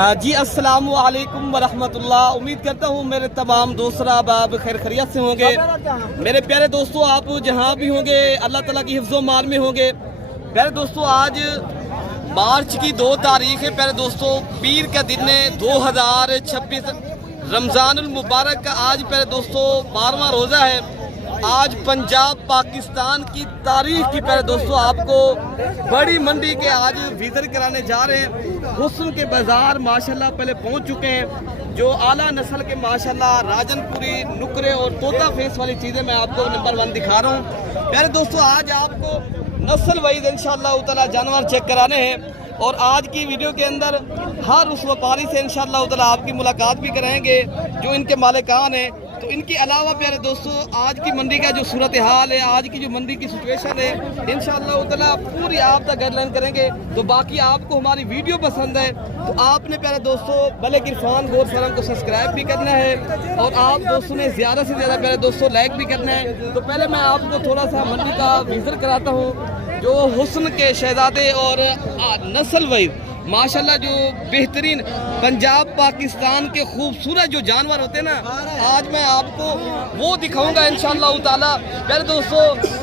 जी अस्सलामु अलैकुम वरहमतुल्लाह। उम्मीद करता हूँ मेरे तमाम दोस्त आप खैर खैरियत से होंगे। मेरे प्यारे दोस्तों, आप जहाँ भी होंगे अल्लाह ताला की हिफ्ज़ो मान में होंगे। प्यारे दोस्तों, आज मार्च की 2 तारीख है। प्यारे दोस्तों, पीर का दिन है 2026 रमज़ानुल मुबारक का आज प्यारे दोस्तों 12वां रोज़ा है। आज पंजाब पाकिस्तान की तारीख की प्यारे दोस्तों आपको बड़ी मंडी के आज विजिट कराने जा रहे हैं। हुस्न के बाज़ार माशाल्लाह पहले पहुंच चुके हैं। जो आला नस्ल के माशाल्लाह राजनपुरी नुकरे और तोता फेस वाली चीज़ें मैं आपको नंबर 1 दिखा रहा हूँ। प्यारे दोस्तों, आज आपको नस्ल वाइज इंशाअल्लाह ताला जानवर चेक कराने हैं और आज की वीडियो के अंदर हर उस व्यापारी से इंशाअल्लाह ताला आपकी मुलाकात भी कराएंगे जो इनके मालिकान हैं। तो इनके अलावा प्यारे दोस्तों, आज की मंडी का जो सूरत हाल है, आज की जो मंडी की सिचुएशन है, इंशाअल्लाह ताला पूरी आप तक गाइडलाइन करेंगे। तो बाकी आपको हमारी वीडियो पसंद है तो आपने प्यारे दोस्तों मलिक इरफान गौर फरम को सब्सक्राइब भी करना है और आप दोस्तों ने ज़्यादा से ज़्यादा प्यारे दोस्तों लाइक भी करना है। तो पहले मैं आपको थोड़ा सा मंडी का विजिट कराता हूँ। जो हुस्न के शहजादे और नस्ल वाइज माशाल्लाह जो बेहतरीन पंजाब पाकिस्तान के खूबसूरत जो जानवर होते हैं ना, आज मैं आपको वो दिखाऊंगा इंशाअल्लाह ताला। प्यारे दोस्तों,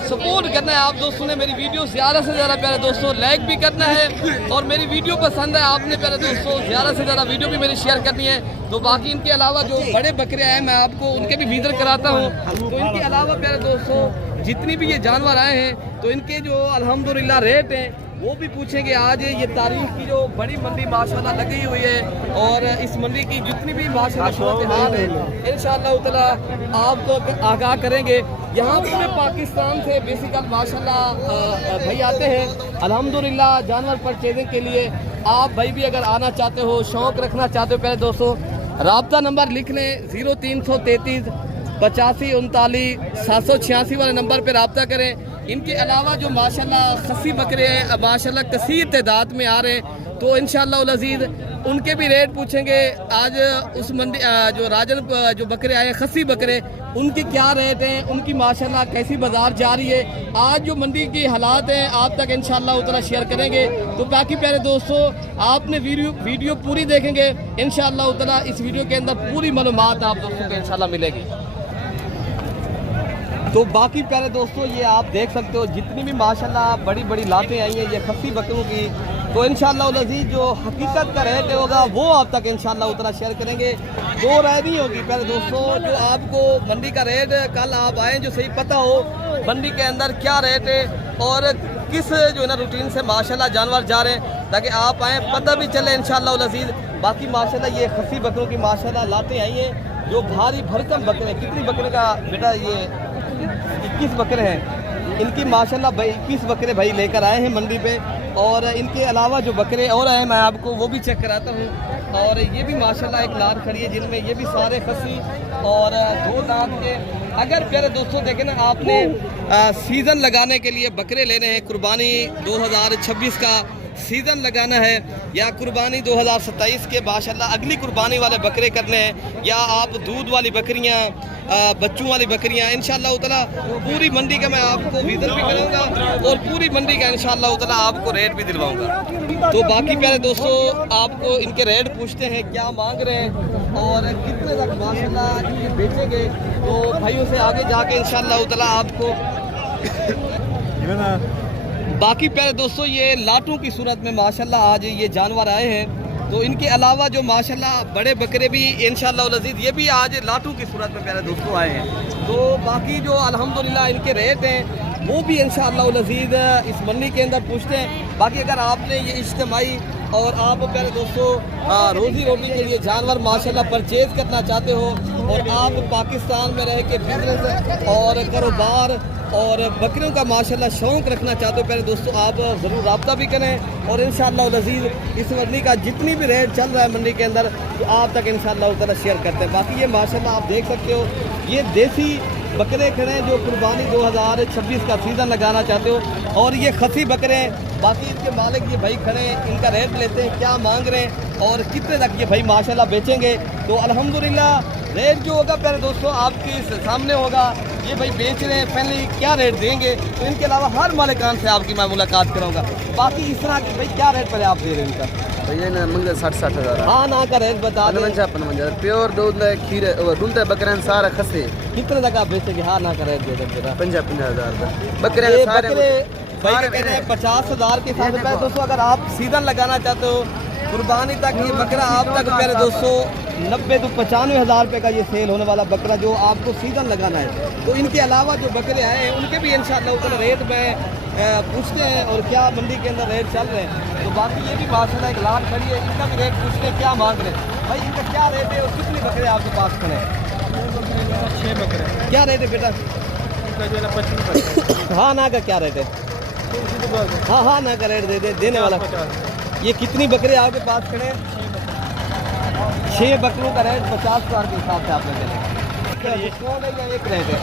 सपोर्ट करना है आप दोस्तों ने मेरी वीडियो ज़्यादा से ज़्यादा प्यारे दोस्तों लाइक भी करना है और मेरी वीडियो पसंद है आपने प्यारे दोस्तों ज़्यादा से ज़्यादा वीडियो भी मेरी शेयर करनी है। तो बाकी इनके अलावा जो बड़े बकरे आए मैं आपको उनके भी विजिट कराता हूँ। तो इनके अलावा प्यारे दोस्तों जितनी भी ये जानवर आए हैं तो इनके जो अल्हम्दुलिल्लाह रेट हैं वो भी पूछेंगे। आज ये तारीख की जो बड़ी मंडी माशाल्लाह लगी हुई है और इस मंडी की जितनी भी माशाल्लाह सूरत हाल है इंशाअल्लाह ताला आपको आगाह करेंगे। यहाँ पूरे पाकिस्तान से बेसिकल माशाल्लाह भाई आते हैं अल्हम्दुलिल्लाह जानवर परचेजिंग के लिए। आप भाई भी अगर आना चाहते हो, शौक़ रखना चाहते हो, पहले दोस्तों राब्ता नंबर लिख लें 0333 85 39 786 वाले नंबर पर रब्ता करें। इनके अलावा जो माशाल्लाह खसी बकरे हैं माशाल्लाह कसीर तादाद में आ रहे हैं तो इंशाअल्लाह अज़ीज़ उनके भी रेट पूछेंगे। आज उस मंडी जो जो बकरे आए खसी बकरे उनके क्या रेट हैं, उनकी माशाल्लाह कैसी बाज़ार जा रही है, आज जो मंडी की हालात हैं आप तक इंशाअल्लाह उतना शेयर करेंगे। तो बाकी प्यारे दोस्तों आपने वीडियो पूरी देखेंगे इंशाअल्लाह उतना इस वीडियो के अंदर पूरी मालूमात आप दोस्तों को इंशाअल्लाह मिलेगी। तो बाकी प्यारे दोस्तों ये आप देख सकते हो जितनी भी माशाल्लाह बड़ी बड़ी लातें आई हैं ये खस्सी बकरों की। तो इंशाअल्लाह अज़ीज़ जो हकीकत का रेट होगा वो आप तक इंशाअल्लाह उतना शेयर करेंगे। दो राय नहीं होगी प्यारे दोस्तों। जो आपको मंडी का रेट कल आप आएँ जो सही पता हो मंडी के अंदर क्या रेट है और किस जो है ना रूटीन से माशाल्लाह जानवर जा रहे हैं ताकि आप आएँ पता भी चले इंशाअल्लाह अज़ीज़। बाकी माशाल्लाह ये खस्सी बकरों की माशाल्लाह लातें आई हैं जो भारी भरकम बकरे। कितनी बकरे का बेटा ये 21 बकरे हैं इनकी माशाल्लाह भाई 21 बकरे भाई लेकर आए हैं मंडी पे। और इनके अलावा जो बकरे और आए मैं आपको वो भी चेक कराता हूँ। और ये भी माशाल्लाह एक लार खड़ी है जिनमें ये भी सारे खसी और 2 दांत के। अगर प्यारे दोस्तों देखें ना आपने सीज़न लगाने के लिए बकरे लेने हैं, कुर्बानी 2026 का सीज़न लगाना है या कुर्बानी 2027 के माशाल्लाह अगली कुर्बानी वाले बकरे करने हैं या आप दूध वाली बकरियां बच्चों वाली बकरियां इंशाअल्लाह ताला पूरी मंडी का मैं आपको विजिट भी करूँगा और पूरी मंडी का इंशाअल्लाह ताला आपको रेट भी दिलवाऊंगा। तो बाकी प्यारे दोस्तों आपको इनके रेट पूछते हैं क्या मांग रहे हैं और कितने तक माशाल्लाह ये बेचेंगे। तो भाइयों से आगे जाके इंशाअल्लाह ताला आपको बाकी प्यारे दोस्तों ये लाटों की सूरत में माशाल्लाह आज ये जानवर आए हैं। तो इनके अलावा जो माशाल्लाह बड़े बकरे भी इंशाअल्लाह अज़ीज़ ये भी आज लाटों की सूरत में प्यारे दोस्तों आए हैं। तो बाकी जो अल्हम्दुलिल्लाह इनके रेट हैं वो भी इंशाअल्लाह अज़ीज़ इस मंडी के अंदर पूछते हैं। बाकी अगर आपने ये इज्तिमाई और आप प्यारे दोस्तों रोज़ी रोटी के लिए जानवर माशाल्लाह परचेज़ करना चाहते हो और आप पाकिस्तान में रह के बिजनेस और कारोबार और बकरियों का माशाल्लाह शौक़ रखना चाहते हो प्यारे दोस्तों आप ज़रूर रब्ता भी करें और इंशाअल्लाह अज़ीज़ इस मंडी का जितनी भी रेट चल रहा है मंडी के अंदर तो आप तक इंशाअल्लाह ताला शेयर करते हैं। बाकी ये माशाल्लाह आप देख सकते हो ये देसी बकरे खड़े हैं जो कुर्बानी 2026 का सीज़न लगाना चाहते हो और ये खसी बकरे हैं। बाकी इनके मालिक ये भाई खड़े हैं, इनका रेट लेते हैं क्या मांग रहे हैं और कितने तक ये भाई माशाल्लाह बेचेंगे। तो अल्हम्दुलिल्लाह रेट जो होगा प्यारे दोस्तों आपके सामने होगा। ये भाई बेच रहे हैं, पहले क्या रेट देंगे, तो इनके अलावा हर मालिकान से आपकी मैं मुलाकात कराऊंगा। बाकी इस तरह की भाई क्या रेट पर आप दे रहे हैं इनका? भैया ना मंगल 60 हज़ार। हाँ ना का रेट बता दें। 55 प्योर दूध खीर दूध बकरे सारा खसे कितने तक आप बेचेंगे? हाँ ना का रेट दे दें। 50 हज़ार बकरे सारे भाई कहते हैं 50 हज़ार के साथ रुपये। दोस्तों अगर आप सीजन लगाना चाहते हो कुर्बानी तक, ये बकरा आप तक प्यारे दोस्तों 90 तो 95 हज़ार रुपये का ये सेल होने वाला बकरा जो आपको सीजन लगाना है। तो इनके अलावा जो बकरे आए हैं उनके भी इंशाअल्लाह उतना रेट में पूछते हैं और क्या मंडी के अंदर रेट चल रहे हैं। तो बाकी ये भी माशाल्लाह एक लाट खड़ी है, इनका भी रेट पूछते हैं क्या मांग रहे हैं भाई, इनका क्या रेट है और कितने बकरे आपके पास खड़े हैं? 6 बकरे। क्या रेट है बेटा? 25। हाँ ना का क्या रेट है? हाँ हाँ ना का रेट दे दे देने वाला। ये कितनी बकरे आपके पास खड़े हैं? 6 बकरों का रेट 50 हज़ार के हिसाब से आपने देना। एक रेट है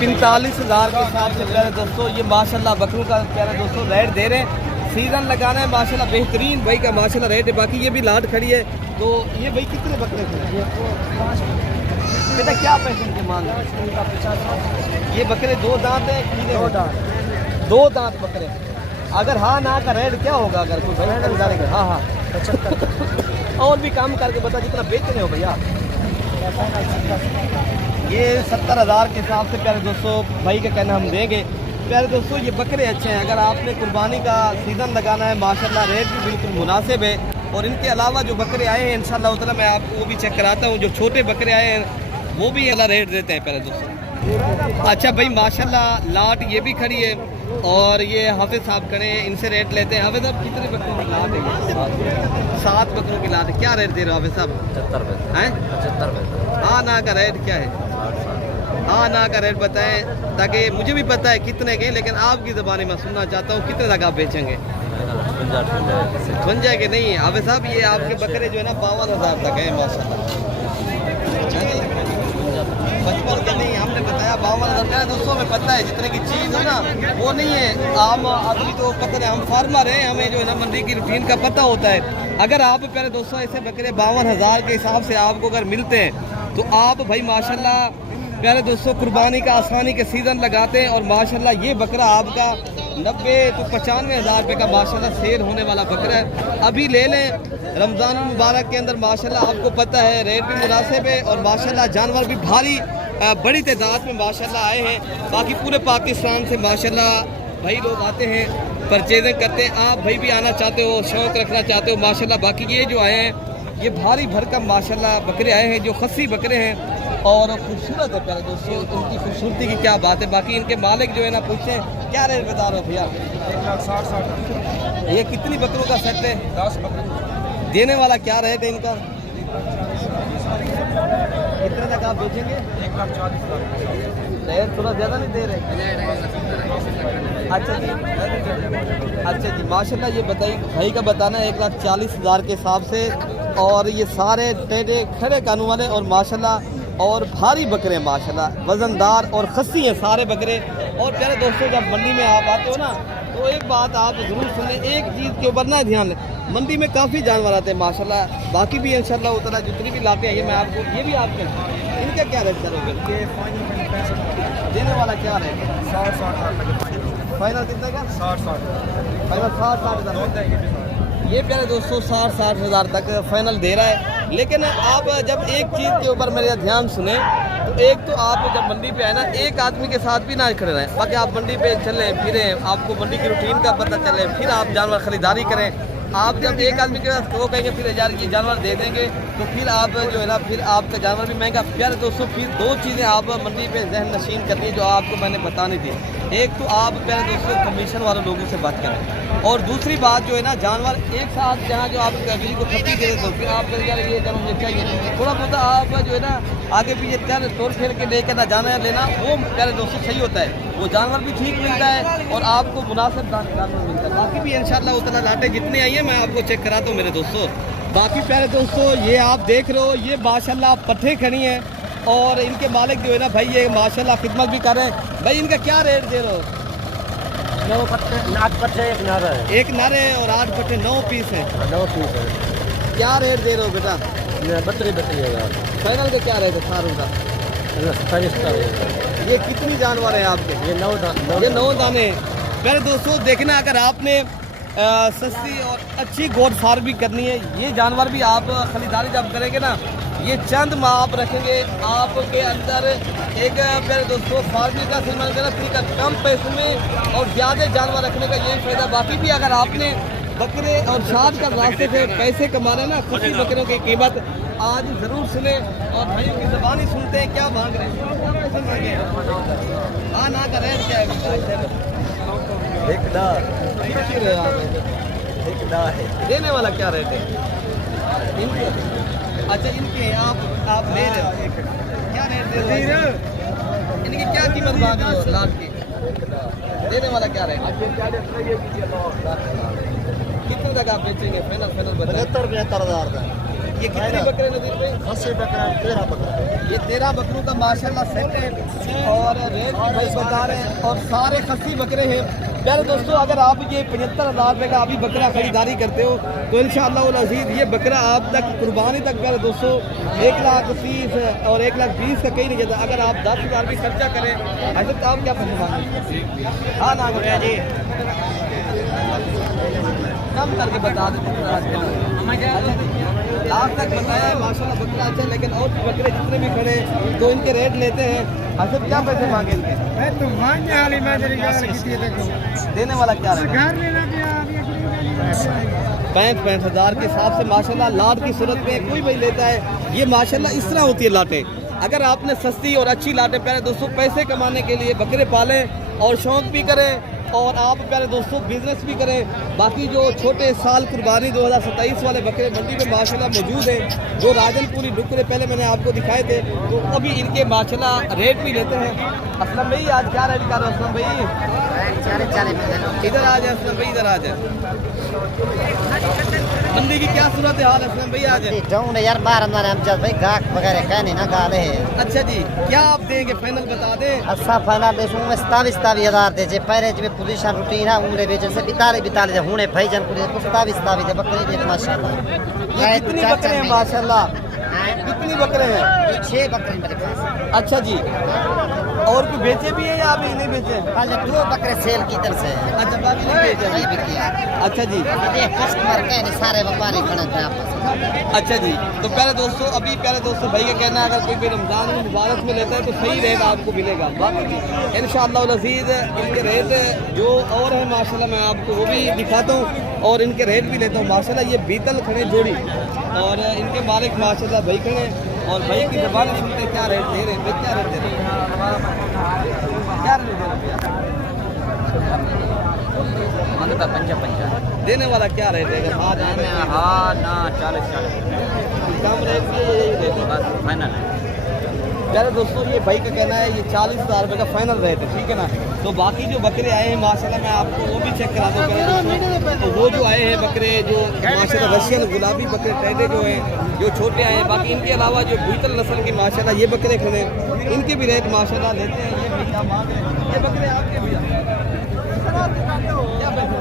45 हज़ार के हिसाब से प्यारे दोस्तों ये माशाल्लाह बकरों का प्यारे दोस्तों रेट दे रहे हैं। सीजन लगाना है माशाल्लाह बेहतरीन भाई का माशाल्लाह रेट है। बाकी ये भी लाट खड़ी है। तो ये भाई कितने बकरे खड़े हैं बेटा? क्या पैसे के मांग? ये बकरे 2 दांत है? 2 दांत बकरे। अगर हाँ ना का रेट क्या होगा अगर कोई खरीदारी करे? हाँ हाँ 75 और भी काम करके बता जितना बेचने हो भैया। ये 70 हज़ार के हिसाब से प्यारे दोस्तों भाई का कहना हम देंगे। प्यारे दोस्तों ये बकरे अच्छे हैं, अगर आपने कुर्बानी का सीज़न लगाना है माशाल्लाह रेट भी बिल्कुल मुनासिब है। और इनके अलावा जो बकरे आए हैं इंशाअल्लाह उतना मैं आपको वो भी चेक कराता हूँ। जो छोटे बकरे आए हैं वो भी अल्लाह रेट देते हैं प्यारे दोस्तों। अच्छा भाई माशाल्लाह लाट ये भी खड़ी है और ये हाफिज साहब खड़े हैं, इनसे रेट लेते हैं। हाफिज साहब कितने बकरों की लाट है? 7 बकरों की लाट है। क्या रेट दे रहे हो हाफिज साहब? 75 रुपये हैं? 75 रुपये। हाँ ना का रेट क्या है? हाँ ना का रेट बताएं ताकि मुझे भी पता है कितने के, लेकिन आपकी ज़बानी मैं सुनना चाहता हूँ कितने तक आप बेचेंगे? बन जाएंगे नहीं हाफिज साहब? ये आपके बकरे जो है ना 52 हज़ार तक है माशाल्लाह। 55 के नहीं हमने बताया 52 हज़ार। दोस्तों हमें पता है जितने की चीज़ है ना वो नहीं है आम आदमी तो पता है, हम फार्मर हैं, हमें जो है ना मंडी की रूटीन का पता होता है। अगर आप प्यारे दोस्तों ऐसे बकरे 52 हज़ार के हिसाब से आपको अगर मिलते हैं तो आप भाई माशाल्लाह प्यारे दोस्तों कुर्बानी का आसानी के सीज़न लगाते हैं। और माशाल्लाह ये बकरा आपका 90 तो 95 हज़ार रुपये का माशाल्लाह सेल होने वाला बकरा है। अभी ले लें, रमज़ान मुबारक के अंदर माशाल्लाह आपको पता है रेट भी मुनासिब है और माशाल्लाह जानवर भी भारी बड़ी तादाद में माशाल्लाह आए हैं। बाकी पूरे पाकिस्तान से माशाल्लाह भाई लोग आते हैं, परचेजिंग करते हैं। आप भाई भी आना चाहते हो, शौक़ रखना चाहते हो माशाल्लाह। बाकी ये जो आए हैं ये भारी भरकम माशाल्लाह बकरे आए हैं जो खस्सी बकरे हैं और खूबसूरत है प्यारे दोस्तों। इनकी खूबसूरती की क्या बात है। बाकी इनके मालिक जो है ना पूछें क्या रेट बता रहे हो भैया? 1,60,60। ये कितनी बकरों का सेट है? 10 बकरे। देने वाला क्या रेट है इनका? कितने तक आप बेचेंगे? 1,40,000। रेट थोड़ा ज़्यादा नहीं दे रहे? अच्छा जी माशाल्लाह ये बताइए भाई का बताना है 1,40,000 के हिसाब से। और ये सारे टेढ़े खड़े कानून वाले और माशाल्लाह और भारी बकरे माशाल्लाह वज़नदार और खस्सी हैं सारे बकरे। और प्यारे दोस्तों जब मंडी में आप आते हो ना तो एक बात आप ज़रूर सुने, एक चीज़ के ऊपर ना ध्यान दें, मंडी में काफ़ी जानवर आते हैं माशाल्लाह। बाकी भी इंशाल्लाह उतना जितनी भी लाते हैं ये मैं आपको ये भी आपके इनका क्या रेट करोगे? देने वाला क्या रेट है? 60-60 फाइनल कितने का? 60-60 फाइनल 60-60 हज़ार। ये प्यारे दोस्तों 60-60 हज़ार तक फाइनल दे रहा है। लेकिन आप जब एक चीज़ के ऊपर मेरा ध्यान सुने तो एक तो आप जब मंडी पे आए ना एक आदमी के साथ भी ना खड़े रहें। बाकी आप मंडी पे चलें फिरें, आपको मंडी की रूटीन का पता चले, फिर आप जानवर ख़रीदारी करें। आप जब एक आदमी के साथ वो कहेंगे फिर यार ये जानवर दे देंगे तो फिर आप जो है ना फिर आपका जानवर भी महंगा। प्यारे दोस्तों फिर 2 चीज़ें आप मंडी पे जहन नशीन करनी है जो आपको मैंने बतानी थी। एक तो आप प्यारे दोस्तों कमीशन वाले लोगों से बात करें और दूसरी बात जो है ना जानवर एक साथ जहाँ जो आप किसी को थप्पी दे देते हो फिर आप यार ये जानवर मुझे चाहिए, थोड़ा बहुत आप जो है ना आगे पीछे चल तोड़ फेर के लेकर ना जाना है लेना, वो प्यारे दोस्तों सही होता है। वो जानवर भी ठीक मिलता है और आपको मुनासिब जानवर मिलता है। बाकी भी इंशाल्लाह उतना लाटे जितने आई है मैं आपको चेक कराता हूँ मेरे दोस्तों। बाकी प्यारे दोस्तों ये आप देख रहे हो ये माशाल्लाह पट्ठे खड़ी हैं और इनके मालिक जो है ना भाई ये माशाल्लाह खिदमत भी कर रहे हैं। भाई इनका क्या रेट दे रहे हो? 9 पट्टे 8 पट्टे एक नर है। एक नर है और 8 पट्टे 9 पीस है। 9 पीस है। क्या रेट दे रहे हो बेटा? 32,000 फाइनल के क्या रेट है थारू का? 27,000 ये कितनी जानवर है आपके? ये 9 ये 9 दाने। मेरे दोस्तों देखना, अगर आपने सस्ती और अच्छी गोट फार्मिंग करनी है, ये जानवर भी आप खरीदारी जब करेंगे ना, ये चंद माह आप रखेंगे, आपके अंदर एक मेरे दोस्तों फार्मिंग का सम्मान करना तरीका, कम पैसे में और ज़्यादा जानवर रखने का यही फायदा। बाकी भी अगर आपने बकरे और शाद का रास्ते से पैसे कमाने ना, खुशी बकरों की कीमत आज ज़रूर सुने और भाइयों की ज़बान ही सुनते हैं क्या मांग रहे हैं। हाँ ना का रेट क्या है? एक दा है। देने वाला क्या रेट है इनके? अच्छा इनके आप ले रहे हो, क्या रेट दे रहे हो? इनकी क्या कीमत मांग रहे हो लाख की? देने वाला क्या रेट? कितने तक आप बेचेंगे? फाइनल बताइए। 75,000 का। ये कितने बकरे नजीर भाई? 80 बकरा 13 बकरा। ये 13 बकरों का माशाल्लाह सेट है और रेट भी भाई बता रहे हैं और सारे खस्सी बकरे हैं। प्यारे दोस्तों, अगर आप ये 75,000 रुपये का अभी बकरा खरीदारी करते हो तो इंशाअल्लाह अज़ीज़ ये बकरा आप तक कुर्बानी तक प्यारे दोस्तों 1,30,000 और 1,20,000 का कहीं नहीं जाता। अगर आप 10,000 भी खर्चा करें ऐसे तो आप क्या फरमाएंगे? हाँ ना भैया जी, कम करके बता देते। लाख तक बताया है माशाल्लाह बकरा अच्छा, लेकिन और बकरे जितने भी खड़े हैं तो इनके रेट लेते हैं। हसब क्या पैसे मांगे इनके? देने वाला क्या है? 65,000 के हिसाब से माशाल्लाह लाट की सूरत में कोई भी लेता है। ये माशाल्लाह इस तरह होती है लाटें। अगर आपने सस्ती और अच्छी लाटें प्यारे दोस्तों पैसे कमाने के लिए बकरे पालें और शौक भी करें और आप प्यारे दोस्तों बिजनेस भी करें। बाकी जो छोटे साल कुर्बानी 2027 वाले बकरे मंडी में माशाल्लाह मौजूद हैं, जो राजनपुरी डुकरे पहले मैंने आपको दिखाए थे, तो अभी इनके माशाल्लाह रेट भी लेते हैं। असलम भाई आज क्या रेट कर रहे हो? असलम भाई इधर आ जाए, असलम भाई इधर आ जाए। मंडी की क्या सूरत हाल है असलम भाई आज? यार बार हमारे हम जब भाई गाहक वगैरह कहने ना गाले है। अच्छा जी, क्या आप देंगे? फाइनल बता दें। अच्छा फाइनल दे मैं 27,000 दे जे पहले जे पोजीशन रूटीन है उम्र बेचन से 42 हुने भाई जन पूरे 27 दे बकरे दे माशाल्लाह। ये कितनी बकरे हैं माशाल्लाह? कितनी बकरे हैं? 6 बकरे मेरे पास। अच्छा जी, और भी बेचे भी है या अभी नहीं बेचे? आज 2 बकरे सेल की तरफ से। अच्छा बाकी नहीं बेचे? नहीं बिकिया। अच्छा जी, ये कस्टमर कहने सारे व्यापारी खड़े थे आपस में। अच्छा जी। तो प्यारे दोस्तों, अभी प्यारे दोस्तों भाई का कहना है अगर कोई भी रमजान मुबारक में लेता है तो सही रेट आपको मिलेगा। बाकी इंशाअल्लाह अज़ीज़ इनके रेट जो और है माशाल्लाह मैं आपको वो भी दिखाता हूँ और इनके रेट भी लेता हूँ। माशाल्लाह ये बीतल खड़े जोड़ी और इनके मालिक माशाल्लाह भाई खड़े और भाई की ज़बान सुनते हैं क्या रेट दे रहे हैं। क्या रेट दे रहे हैं? क्या रेट दे रहे हैं? मंगता 55 देने वाला क्या रेट है? हाँ ना 40 कम रेट में यही रेट है बस फाइनल। प्यारे दोस्तों, ये भाई का कहना है ये 40,000 रुपये का फाइनल रेट है, ठीक है ना। तो बाकी जो बकरे आए हैं माशाल्लाह मैं आपको वो भी चेक करा दूँ प्यारे दोस्तों। तो वो जो आए हैं बकरे जो माशाल्लाह रशियन गुलाबी बकरे टेढ़े जो हैं जो छोटे आए हैं, बाकी इनके अलावा जो भूतल नस्ल के माशाल्लाह ये बकरे खड़े हैं, इनके भी रेट माशाल्लाह लेते हैं। ये भी क्या मांग रहे हैं? ये बकरे आपके भी क्या पैसे?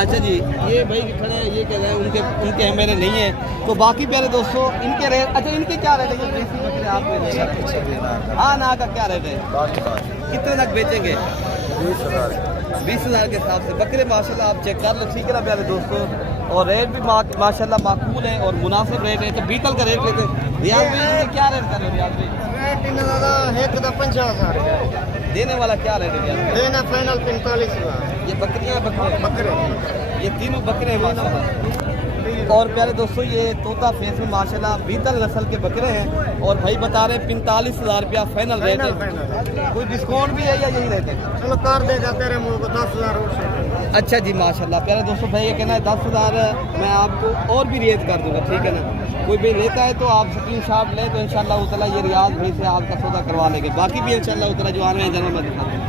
अच्छा जी, ये भाई खड़े हैं, ये कह रहे हैं उनके हैं मेरे नहीं है। तो बाकी प्यारे दोस्तों इनके रेट, अच्छा इनके क्या रेट है? ये देसी बकरे आप ले लेंगे। हाँ ना का क्या रेट है? कितने तक बेचेंगे? 20,000 के हिसाब से बकरे माशाल्लाह आप चेक कर लो, ठीक है ना प्यारे दोस्तों। और रेट भी माशाल्लाह माकूल है और मुनासिब रेट है। तो बीतल का रेट लेते हैं। रियाज भाई क्या रेट कर रहे हो? रियाज भाई एक तो 50,000 देने वाला क्या रेट है? रियाज भाई देना फाइनल 45,000 ये बकरियाँ बकरे ये तीनों बकरे हैं माशाल्लाह। और प्यारे दोस्तों ये तोता फेस में माशाल्लाह बीतल नस्ल के बकरे हैं और भाई बता रहे हैं 45,000 रुपया फाइनल रेट है। कोई डिस्काउंट भी है या यही रेट है? चलो कर देगा तेरे मुंह को 10,000 और। अच्छा जी माशाल्लाह। प्यारे दोस्तों भाई ये कहना है 10,000 मैं आपको और भी रियायत कर दूंगा, ठीक है ना। कोई भी लेता है तो आप स्क्रीनशॉट लें तो इंशाअल्लाह ताला ये रियाज भाई से आपका सौदा करवा लेंगे। बाकी भी इंशाअल्लाह ताला जो आ रहे हैं जन्म में दिखा देंगे।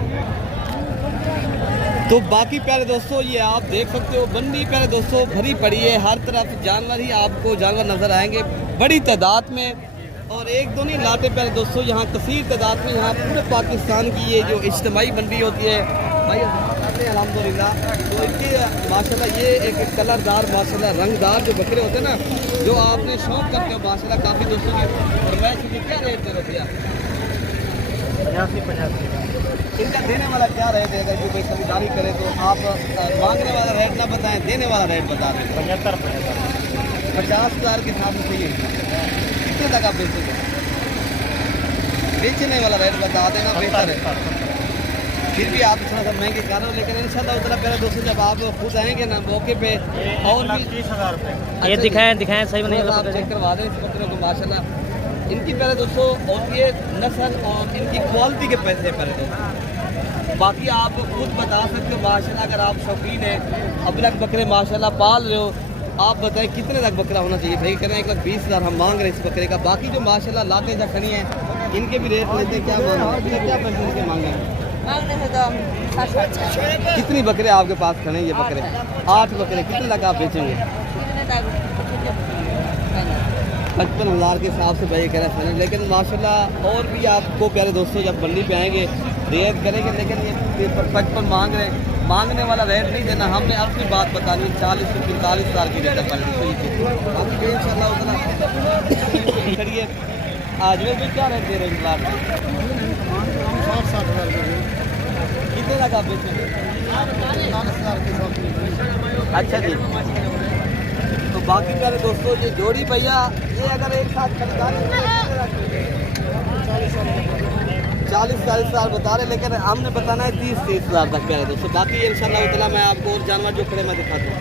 तो बाकी प्यारे दोस्तों ये आप देख सकते हो मंडी प्यारे दोस्तों भरी पड़ी है, हर तरफ जानवर ही आपको जानवर नज़र आएंगे बड़ी तादाद में। और एक दो नहीं लाते प्यारे दोस्तों, यहाँ कसीर तादाद में यहाँ पूरे पाकिस्तान की ये जो इज्तिमाई मंडी होती है भाई अल्हम्दुलिल्लाह। तो इनकी माशाल्लाह ये एक कलरदार माशाल्लाह रंगदार जो बकरे होते हैं ना, जो आपने शौक करके माशाल्लाह काफ़ी दोस्तों की फरमाइश की, क्या रेट दे रहे हैं? 85 इनका देने वाला क्या रेट है? अगर जो कोई खरीदारी करे तो आप मांगने वाला रेट ना बताएं, देने वाला रेट बता दें। 50,000 के हिसाब से चाहिए। कितने तक आप बेचोगे? बेचने वाला रेट बता देना बेहतर है। फिर भी आप थोड़ा सा महंगे कर रहे हो, लेकिन इंशाल्लाह उतना पहले दोस्तों जब आप खुद आएंगे ना मौके पे और भी 30,000 रुपये। अच्छा ये जी। दिखाएं सही बनेगा। थोड़ा सा आप चेक करवा दें इस बकरे को माशाल्लाह। इनकी पहले दोस्तों और ये नस्ल और इनकी क्वालिटी के पैसे पहले दोस्तों, बाकी आप खुद बता सकते हो माशाल्लाह। अगर आप शौकीन हैं अब तक बकरे माशाल्लाह पाल रहे हो, आप बताएं कितने तक बकरा होना चाहिए? भाई कह रहे हैं 1,20,000 हम मांग रहे हैं इस बकरे का। बाकी जो माशाल्लाह लाते जा खड़ी हैं इनके भी रेट लेते हैं, क्या मांग क्या पैसे इनके मांगे? कितनी बकरे आपके पास खड़े हैं? ये बकरे 8 बकरे, कितने तक आप बेचेंगे? 55,000 के हिसाब से भाई कह रहे हैं। लेकिन माशाल्लाह और भी आपको प्यारे दोस्तों जब मंडी पे आएंगे रेट करेंगे, लेकिन ये 55 मांग रहे हैं। मांगने वाला रेट नहीं देना, हमने अपनी बात बतानी 40 से 45,000 की रेट है इंशाल्लाह उतना करिए। आज में क्या रेट दे रहे हैं बात? 60,000 कितने तक आप बेचेंगे? 40,000 अच्छा जी। तो बाकी प्यारे दोस्तों ये जोड़ी भैया ये अगर एक साथ खरीदार 40,000 बता रहे, लेकिन हमने बताना है 30,000 तक प्यारे दोस्तों। बाकी इंशाल्लाह उतना मैं आपको और जानवर जो खड़े मैं दिखाता हूँ।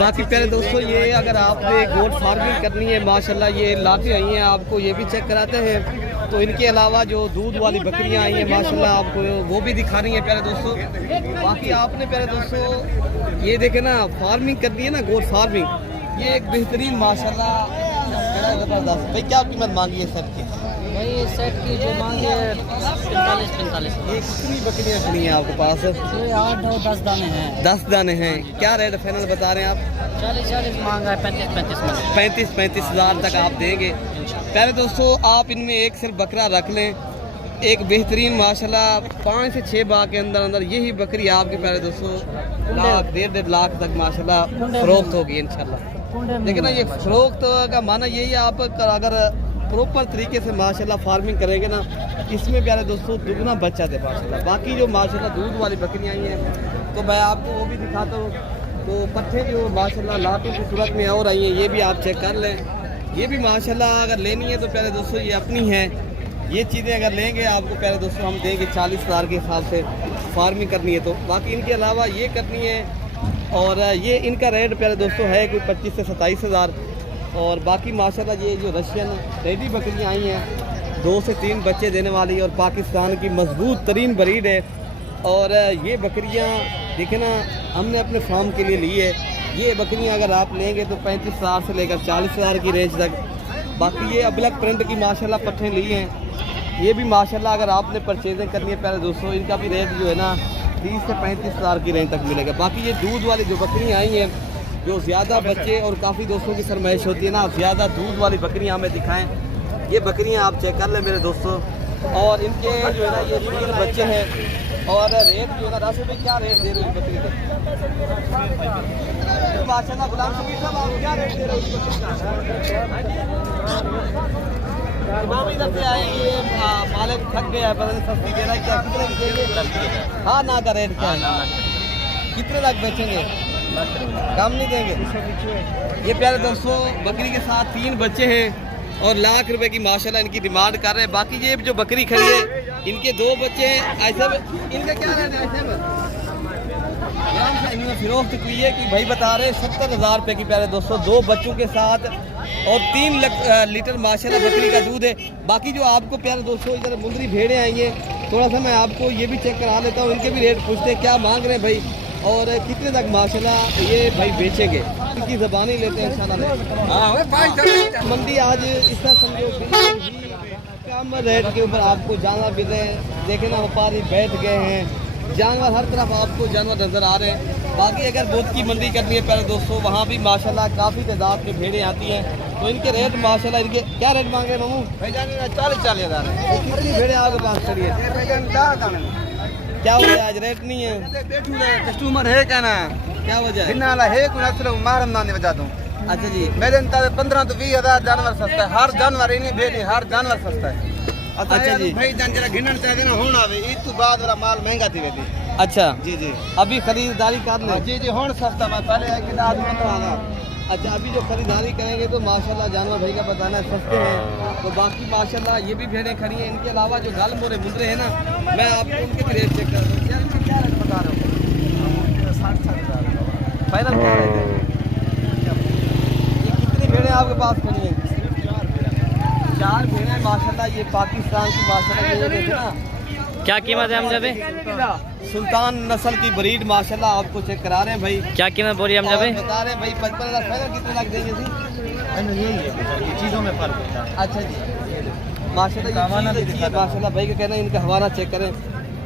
बाकी प्यारे दोस्तों ये अगर आपने गोट फार्मिंग करनी है माशाल्लाह, ये लाते आई हैं आपको ये भी चेक कराते हैं। तो इनके अलावा जो दूध वाली बकरियां आई हैं माशाल्लाह आपको वो भी दिखा रही हैं प्यारे दोस्तों। बाकी आपने प्यारे दोस्तों ये देखे ना फार्मिंग करनी है ना, गोट फार्मिंग, ये एक बेहतरीन माशाल्लाह ज़बरदस्त। भाई क्या कीमत मांगी है सब की? भाई सेट की जो मांगे 45 ये कितनी बकरियां खड़ी हैं आपके पास? 8 9 10 दाने हैं। 10 दाने हैं। क्या रेट फाइनल बता रहे हैं आप? 40 मांगा है 35 में। 35,000 तक आप देंगे प्यारे दोस्तों। आप इनमें एक सिर्फ बकरा रख लें, एक बेहतरीन माशाल्लाह 5 से 6 बाग के अंदर अंदर यही बकरी आपके प्यारे दोस्तों 1.5 लाख तक माशाल्लाह फरोख्त होगी इंशाल्लाह। लेकिन ये फरोख्त का माना यही है, आप अगर प्रॉपर तरीके से माशाल्लाह फार्मिंग करेंगे ना, इसमें प्यारे दोस्तों दुगना बच्चा दे माशाल्लाह। बाकी जो माशाल्लाह दूध वाली बकरियाँ आई हैं तो मैं आपको वो भी दिखाता हूँ। तो पट्ठे जो माशाल्लाह लाटों की सूरत में और आई हैं ये भी आप चेक कर लें। ये भी माशाल्लाह अगर लेनी है तो प्यारे दोस्तों ये अपनी है। ये चीज़ें अगर लेंगे आपको प्यारे दोस्तों हम देंगे 40,000 के हिसाब से फार्मिंग करनी है तो। बाकी इनके अलावा ये करनी है और ये इनका रेट प्यारे दोस्तों है कोई 25 से 27,000। और बाकी माशाल्लाह ये जो रशियन रेडी बकरियाँ आई हैं 2 से 3 बच्चे देने वाली और पाकिस्तान की मजबूत तरीन ब्रीड है। और ये बकरियाँ देखें ना हमने अपने फार्म के लिए ली है। ये बकरियाँ अगर आप लेंगे तो 35,000 से लेकर 40,000 की रेंज तक। बाकी ये अबलक प्रिंट की माशाल्लाह पट्ठे ली हैं। ये भी माशाल्लाह अगर आपने परचेजिंग करनी है प्यारे दोस्तों इनका भी रेट जो है ना 30 से 35,000 की रेंज तक मिलेगा। बाकी ये दूध वाली जो बकरियाँ आई हैं जो ज़्यादा बच्चे और काफ़ी दोस्तों की फरमाइश होती है ना ज़्यादा दूध वाली बकरियाँ हमें दिखाएं, ये बकरियाँ आप चेक कर लें मेरे दोस्तों। और इनके जो है ना ये 3 बच्चे हैं और रेट जो है ना राशि में क्या रेट दे रहे हो बकरी का? माशाल्लाह गुलाम शबीर साहब आप क्या रेट दे रहे हो इस बकरी का? इमाम इधर से आए ये मालिक थक गया है, पता नहीं सस्ती दे रहा है क्या? कितने की देंगे? हाँ ना का रेट क्या है? कितने तक बेचेंगे? कम नहीं देंगे। ये प्यारे दोस्तों बकरी के साथ 3 बच्चे हैं और लाख रुपए की माशाल्लाह इनकी डिमांड कर रहे हैं। बाकी ये जो बकरी खड़ी है इनके 2 बच्चे हैं। ऐसे इनका क्या रेट है? ऐसे में फिरोख्त की है कि भाई बता रहे 70,000 रुपये की प्यारे दोस्तों 2 बच्चों के साथ और 3 लीटर माशाल्लाह बकरी का दूध है। बाकी जो आपको प्यारे दोस्तों इधर मुंगरी भेड़ें आई हैं थोड़ा सा मैं आपको ये भी चेक करा लेता हूँ। इनके भी रेट पूछते हैं क्या मांग रहे हैं भाई और कितने तक माशाल्लाह ये भाई बेचेंगे, इनकी ज़बानी लेते हैं इंशाल्लाह। मंडी आज इस तरह समझो बिल्कुल ही कम रेट के ऊपर आपको जानवर मिल रहे हैं। देखें ना व्यापारी बैठ गए हैं, जानवर हर तरफ आपको जानवर नज़र आ रहे हैं। बाकी अगर दूध की मंडी करनी है प्यारे दोस्तों वहाँ भी माशाल्लाह काफ़ी तादाद की भेड़ें आती हैं तो इनके रेट माशाल्लाह इनके क्या रेट मांग रहे हैं मामू? 40,000 कितनी भेड़ें आपके पास खड़ी है? क्या वजह है आज रेट नहीं है? कस्टमर है क्या ना क्या वजह है? हिन्ना है कोई असल मारम ना बजा दूं। अच्छा जी, मेरे अंदाज 15 तो 20 हजार जानवर सस्ता है। हर जानवर इन्हीं भेजी, हर जानवर सस्ता है। अच्छा जी। भाई जान जरा घिनन चाहिए ना होना आवे ईद तो बाद वाला माल महंगा थी वेदी। अच्छा जी जी अभी खरीदारी कर ले। जी जी होन सस्ता मैं पहले है कि आज 15,000। अच्छा अभी जो खरीदारी करेंगे तो माशाल्लाह जानवर भाई का बताना है सस्ते हैं। तो बाकी माशाल्लाह ये भी भेड़ें खड़ी हैं। इनके अलावा जो गाल मोरे मुंदरे हैं ना, मैं आपको उनके भी रेट चेक कर दूँ। यार इनके क्या रेट बता रहा हूँ? 60,000 फाइनल क्या रेट है? ये कितनी भेड़ें आपके पास खड़ी हैं? 4 भेड़ें माशाल्लाह। ये पाकिस्तान की माशाल्लाह ये देखो ना, क्या कीमत है हमजाबे? सुल्तान नस्ल की ब्रीड माशाल्लाह आपको चेक करा रहे हैं भाई। क्या कीमत बोली हमजाबे? बता रहे हैं भाई 55 लाख फाइनल कितने लाख देंगे जी? चीजों में फर्क होता है। अच्छा जी माशाल्लाह ये चीज़ है माशाल्लाह भाई का कहना है। इनका हवाना चेक करें।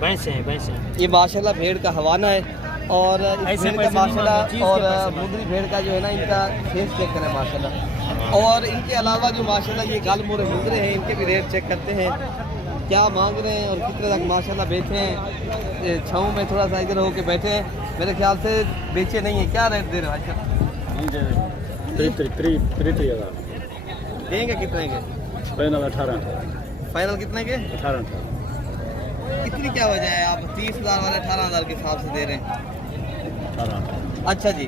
भैंस है, भैंस है। ये माशाल्लाह भेड़ का हवाना है और इस भेड़ का माशाल्लाह और मुंदरी भेड़ का जो है ना इनका फेस चेक करें माशाल्लाह। और इनके अलावा जो माशाल्लाह ये गाल मोरे मुंदरे हैं इनके भी रेट चेक करते हैं क्या मांग रहे हैं और कितने तक माशाल्लाह बेचे हैं। छाँव में थोड़ा सा इधर होके बैठे हैं, मेरे ख्याल से बेचे नहीं है। क्या रेट दे रहे हो आजकल? देंगे कितने के? फाइनल 18 फाइनल कितने के? 18। इतनी क्या वजह है? आप 30,000 वाले 18,000 के हिसाब से दे रहे हैं। अच्छा जी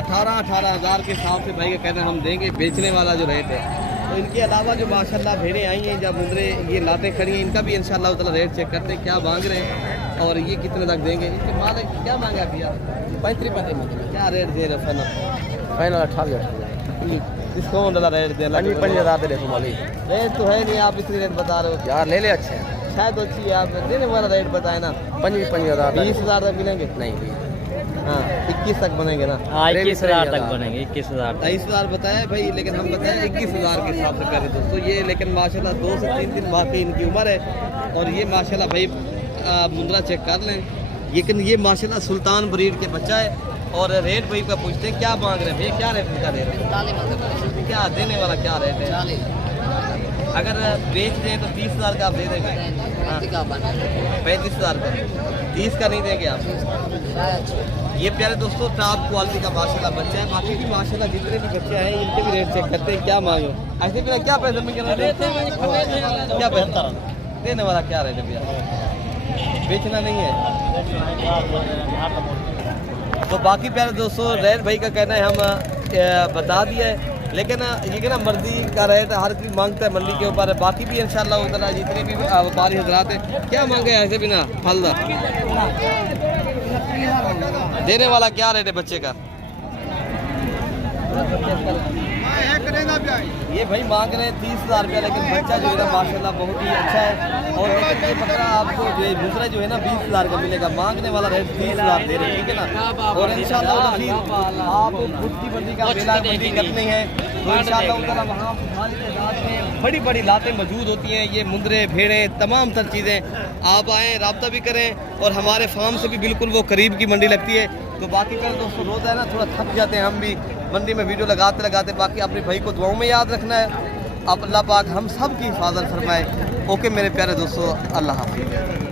18,000 के हिसाब से भाई का कहना हम देंगे, बेचने वाला जो रेट है। तो इनके अलावा जो माशाल्लाह भेड़ें आई हैं जब मुंदरे ये लाते खड़ी हैं, इनका भी इंशाल्लाह ताला रेट चेक करते हैं क्या मांग रहे हैं और ये कितने तक देंगे। इनके मालिक क्या मांगा भैया? 35 क्या रेट दे रहे फाइनल? फाइनल 18 डिस्काउंट वाला रेट दे रहे? 5,000 दे देखो मालिक रेट तो है नहीं, आप इतनी रेट बता रहे हो यार ले ले अच्छे हैं। शायद अच्छी है, आप देने वाला रेट बताए ना। 5,000 20,000 तक मिलेंगे? नहीं हाँ 21 तक बनेंगे ना। हाँ 21,000 तक बनेंगे। 21,000 23,000 बताया भाई, लेकिन हम बताए 21,000 के हिसाब से करें दोस्तों ये। लेकिन माशाल्लाह 2 से 3 दिन बाकी इनकी उम्र है और ये माशाल्लाह भाई मुंदरा चेक कर लें। लेकिन ये माशाल्लाह सुल्तान ब्रीड के बच्चा है। और रेट भाई का पूछते हैं क्या मांग रहे हैं भैया? क्या रेट इनका दे रहे हैं? क्या देने वाला क्या रेट है? अगर बेच दें तो 30,000 का आप दे देंगे? 35,000 का। 30 का नहीं देंगे आप? ये प्यारे दोस्तों टॉप क्वालिटी का माशाल्लाह बच्चा है। बाकी भी माशाल्लाह जितने भी बच्चे हैं इनके भी रेट चेक करते हैं क्या मांगे। ऐसे भी क्या पैसे में क्या पैसा देने वाला क्या रेट है भैया? बेचना नहीं है। तो बाकी प्यारे दोस्तों रेट भाई का कहना है हम बता दिया है। लेकिन ये कि ना मर्जी का रेट हर कोई मांगता है मंडी के ऊपर। बाकी भी इंशाल्लाह उतना जितने भी व्यापारी हजरात हैं क्या मांगे ऐसे बिना फलदार देने वाला क्या रेट है बच्चे का? ये भाई मांग रहे हैं 30,000 रुपया, लेकिन बच्चा जो है ना माशाल्लाह बहुत ही अच्छा है। और लेकिन ये बकरा आपको जो है दूसरा जो है ना 20,000 का मिलेगा। मांगने वाला रेट 30,000 दे रहे हैं, ठीक है ना। और इंशाल्लाह आप खुद की मंडी का मेला मंडी करनी है तो इंशाल्लाह वहाँ बड़ी बड़ी लातें मौजूद होती हैं। ये मुंदरे भेड़ें तमाम तर चीज़ें आप आएँ रब्ता भी करें और हमारे फार्म से भी बिल्कुल वो करीब की मंडी लगती है। तो बाकी कर दोस्तों रोज़ है ना थोड़ा थक जाते हैं हम भी मंडी में वीडियो लगाते लगाते। बाकी अपने भाई को दुआओं में याद रखना है। अब अल्लाह पाक हम सब की हिफाजत फरमाए। ओके मेरे प्यारे दोस्तों, अल्लाह हाफ़िज़।